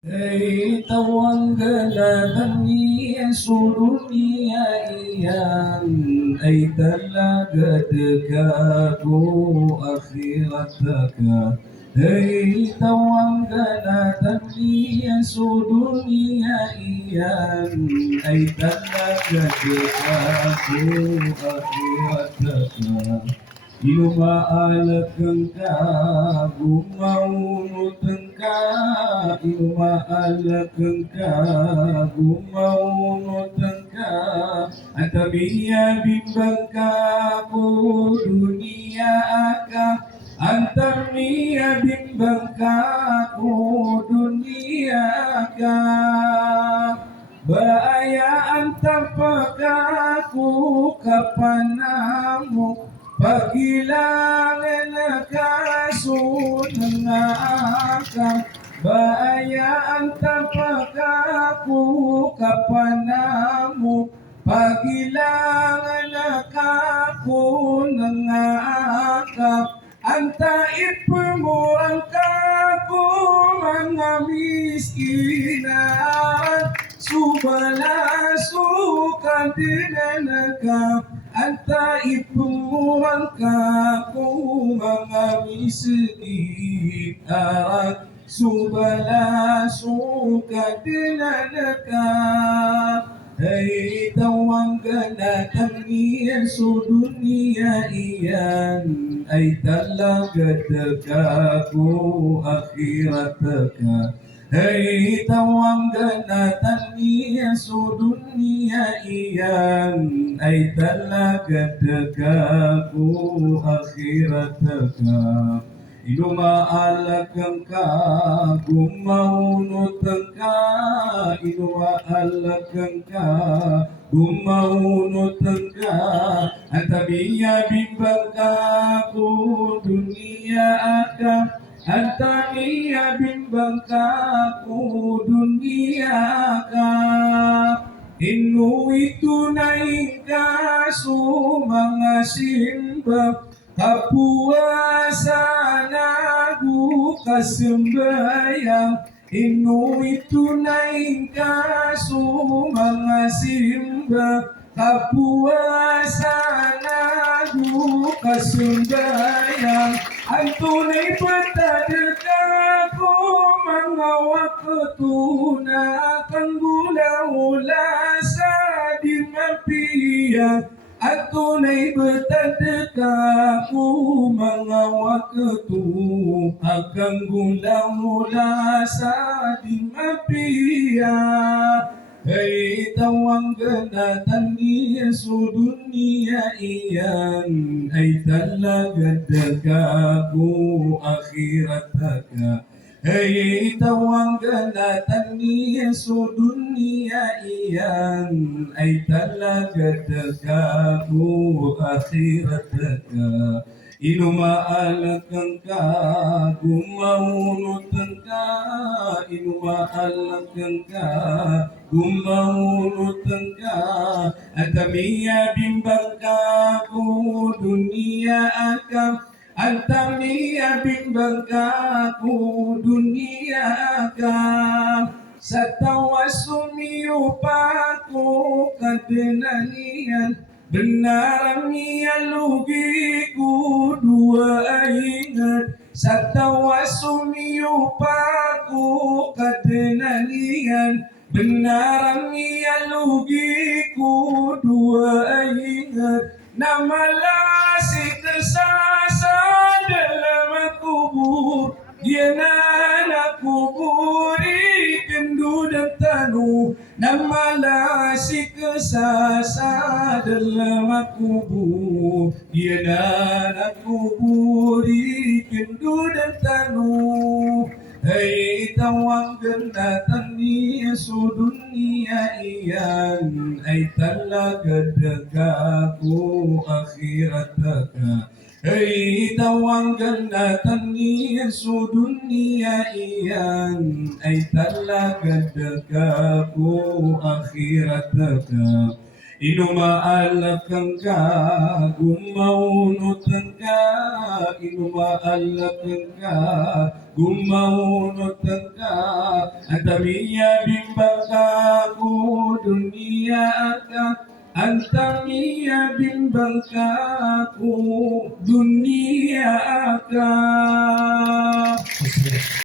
Hei tawanggala sudunia iyan ay talagadaga akhirataka. Hei tawanggala sudunia iyan ay talagadaga akhirataka. Inumaalakang ka, gumaunutang ka, inumaalakang ka, gumaunutang ka, at tabiya bimbang ka po dunia ka, ang tamiya bimbang ka po dunia ka. Baayaan tapakaku kapanamu pagilangan nakasunang akang baayaan tapakaku kapanamu pagilangan nakakunang akang antait pemurang kaku mga miskinan subala sukan dinanagap anta ipuang kaku mga miskin at subala sukan dinanagap. Hei tawanggalatan niya su dunia iyan ay talagadaga akhirataka. Hei tawanggalatan niya su dunia iyan ay talagadaga akhirataka. Inumaalakang ka, gumaunutang ka, inumaalakang ka, gumaunutang ka, at tabiya bimbang ka, ku dunia ka, at tabiya bimbang ka, ku dunia ka. Inuwi tunay ka, mga simbang kapuasan aku kasembayang inuwi tunay kaso mga simba kapuasan aku kasembayang ang tunay patadaka ko mga wakatuna kang gula-ula sa di mapiyang at tunay betadaka ku mga wakatu agang gulang mula sa di mapia. Hei tawanggalatan niya su dunia iyan ay talagadaga akhirataka. Hei tawanggalatan niya su dunia iyan ay talagadaga akhirataka. Inumaalakang ka, gumaunutang ka, inumaalakang ka, gumaunutang ka, at tamiya bimbang ka ku dunia ka, at tamiya bimbang ka ku dunia ka. Sa tawa sumiupa ko kadenanian benar mialugiku dua ingat sa tawa sumiupaku kadenanian benar mialugiku dua ingat nama lasi tersasa dalam kubur dia anak kuburi kendu dan tanu nama lasi kesasa dalam kubur dia anak kuburi kendu dan tanu. Hei tawanggalatan niya su dunia iyan ay talagadaga akhirataka. Hei tawanggalatan niya su dunia iyan ay talagadaga akhirataka. Inumaalakang ka, gumaunutang ka, inumaalakang ka, gumau nutaka antamiya bimbangkaku dunia akan antamiya bimbangkaku dunia akan